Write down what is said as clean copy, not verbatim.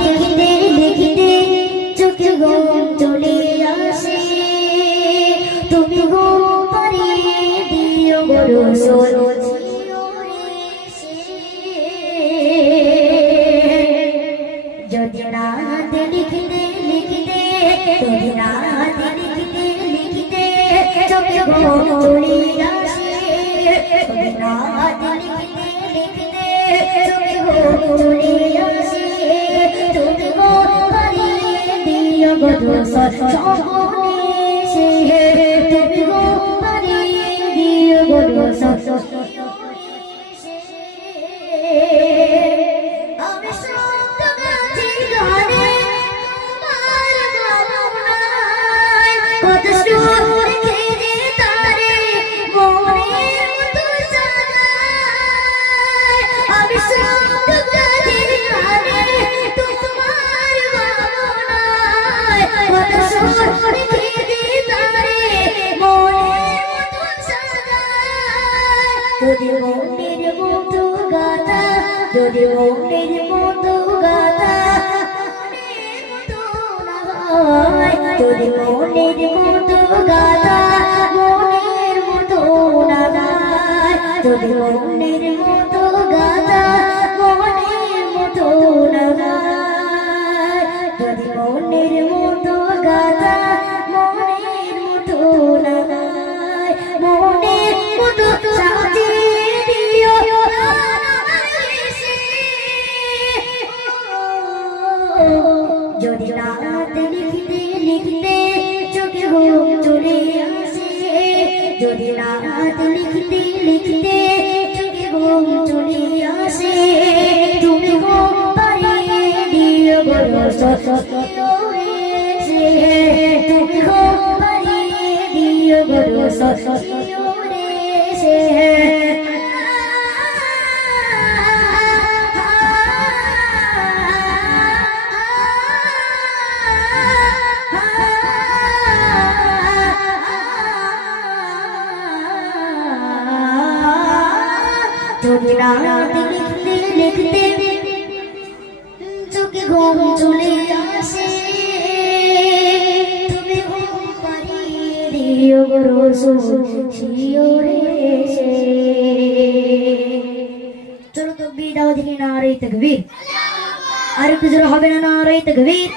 দেখিতে দেখিতে চোখে ঘুম চলে আসে তুমি ঘুম পাড়িয়ে দিও গো রসুল যদি রাতে লিখিতে লিখিতে যদি রাতে লিখিতে লিখিতে চোখে ঘুম চলে আসে যদি রাতে লিখিতে লিখিতে চোখে ঘুম চলে আসে তুমি ঘুম পাড়িয়ে দিও গো রসুল সকলে সে তুমি ঘুম পাড়িয়ে দিও গো রসুল যদি মনের মতো গাতা যদি মনের মতো গাতা যদি মনের মতো গাতা মনের মতো না গায় যদি মনের মতো গাতা মনের মতো না গায় যদি মনের মতো গাতা মনের মতো না গায় মনের মতো যদি রাতে লিখতে লিখতে চোখে ঘুম চলে আসে যদি রাতে লিখতে লিখতে চোখে ঘুম চলে আসে তুমি ঘুম পাড়িয়ে দিও গো রসুল তুমি ঘুম পাড়িয়ে দিও গো রসুল যদি রাতে লিখতে লিখতে চোখে ঘুম চলে আসে তুমি ঘুম পাড়িয়ে দিও গো রসুল শিওরে এসে চলো তাকবীর দাও দেখি নারে তাকবীর আর কিছু হবে না নারে তাকবীর